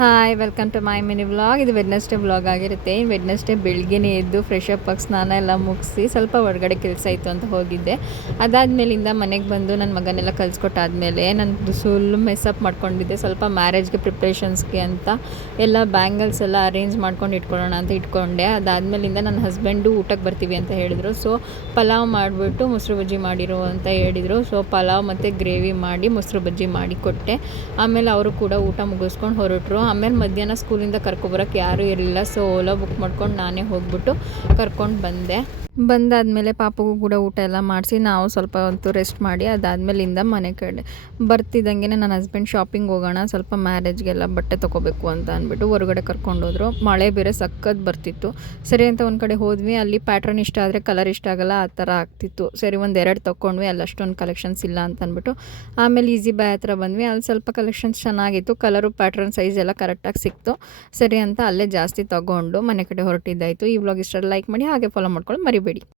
Hi welcome to my mini vlog. ಇದು Wednesday vlog ಆಗಿರುತ್ತೆ. Wednesday ಬೆಳಗ್ಗೆನೇ ಎದ್ದು ಫ್ರೆಶ್ ಅಪ್ ಆಗಿ ಸ್ನಾನ ಎಲ್ಲ ಮುಗಿಸಿ ಸ್ವಲ್ಪ ಹೊರಗಡೆ ಕೆಲಸ ಇತ್ತು ಅಂತ ಹೋಗಿದ್ದೆ. ಅದಾದಮೇಲಿಂದ ಮನೆಗೆ ಬಂದು ನನ್ನ ಮಗನೆಲ್ಲ ಕಲಿಸ್ಕೊಟ್ಟಾದ್ಮೇಲೆ ನಾನು ಫುಲ್ ಮೆಸ್ಸಪ್ ಮಾಡ್ಕೊಂಡಿದ್ದೆ. ಸ್ವಲ್ಪ ಮ್ಯಾರೇಜ್ಗೆ ಪ್ರಿಪ್ರೇಷನ್ಸ್ಗೆ ಅಂತ ಎಲ್ಲ ಬ್ಯಾಂಗಲ್ಸ್ ಎಲ್ಲ ಅರೇಂಜ್ ಮಾಡ್ಕೊಂಡು ಇಟ್ಕೊಳ್ಳೋಣ ಅಂತ ಇಟ್ಕೊಂಡೆ. ಅದಾದಮೇಲಿಂದ ನನ್ನ ಹಸ್ಬೆಂಡು ಊಟಕ್ಕೆ ಬರ್ತೀವಿ ಅಂತ ಹೇಳಿದರು. ಸೊ ಪಲಾವ್ ಮಾಡಿಬಿಟ್ಟು ಮೊಸರು ಬಜ್ಜಿ ಮಾಡಿರು ಅಂತ ಹೇಳಿದರು. ಸೊ ಪಲಾವ್ ಮತ್ತು ಗ್ರೇವಿ ಮಾಡಿ ಮೊಸರು ಬಜ್ಜಿ ಮಾಡಿ ಕೊಟ್ಟೆ. ಆಮೇಲೆ ಅವರು ಕೂಡ ಊಟ ಮುಗಿಸ್ಕೊಂಡು ಹೊರಟರು. ಆಮೇಲೆ ಮಧ್ಯಾಹ್ನ ಸ್ಕೂಲಿಂದ ಕರ್ಕೊಬರೋಕ್ಕೆ ಯಾರೂ ಇರಲಿಲ್ಲ. ಸೊ ಓಲಾ ಬುಕ್ ಮಾಡ್ಕೊಂಡು ನಾನೇ ಹೋಗ್ಬಿಟ್ಟು ಕರ್ಕೊಂಡು ಬಂದಾದಮೇಲೆ ಪಾಪಗೂ ಕೂಡ ಊಟ ಎಲ್ಲ ಮಾಡಿಸಿ ನಾವು ಸ್ವಲ್ಪ ಹೊತ್ತು ರೆಸ್ಟ್ ಮಾಡಿ ಅದಾದಮೇಲಿಂದ ಮನೆ ಕಡೆ ಬರ್ತಿದ್ದಂಗೆ ನನ್ನ ಹಸ್ಬೆಂಡ್ ಶಾಪಿಂಗ್ ಹೋಗೋಣ, ಸ್ವಲ್ಪ ಮ್ಯಾರೇಜ್ಗೆಲ್ಲ ಬಟ್ಟೆ ತೊಗೋಬೇಕು ಅಂತ ಅಂದ್ಬಿಟ್ಟು ಹೊರಗಡೆ ಕರ್ಕೊಂಡೋದ್ರು. ಮಳೆ ಬೇರೆ ಸಖತ್ ಬರ್ತಿತ್ತು. ಸರಿ ಅಂತ ಒಂದು ಕಡೆ ಹೋದ್ವಿ. ಅಲ್ಲಿ ಪ್ಯಾಟ್ರನ್ ಇಷ್ಟ ಆದರೆ ಕಲರ್ ಇಷ್ಟ ಆಗಲ್ಲ, ಆ ಥರ ಆಗ್ತಿತ್ತು. ಸರಿ ಒಂದೆರಡು ತೊಗೊಂಡ್ವಿ. ಅಲ್ಲಿ ಅಷ್ಟೊಂದು ಕಲೆಕ್ಷನ್ಸ್ ಇಲ್ಲ ಅಂತ ಅಂದ್ಬಿಟ್ಟು ಆಮೇಲೆ ಈಸಿ ಬಾಯ್ ಹತ್ರ ಬಂದ್ವಿ. ಅಲ್ಲಿ ಸ್ವಲ್ಪ ಕಲೆಕ್ಷನ್ಸ್ ಚೆನ್ನಾಗಿತ್ತು, ಕಲರು ಪ್ಯಾಟ್ರನ್ ಸೈಜ್ ಎಲ್ಲ ಕರೆಕ್ಟಾಗಿ ಸಿಕ್ತು. ಸರಿ ಅಂತ ಅಲ್ಲೇ ಜಾಸ್ತಿ ತೊಗೊಂಡು ಮನೆ ಕಡೆ ಹೊರಟಿದ್ದಾಯಿತು. ಈ ವ್ಲಾಗ್ ಇಷ್ಟ ಲೈಕ್ ಮಾಡಿ, ಹಾಗೆ ಫಾಲೋ ಮಾಡ್ಕೊಳ್ಳಿ ಮರಿಬೇಡಿ.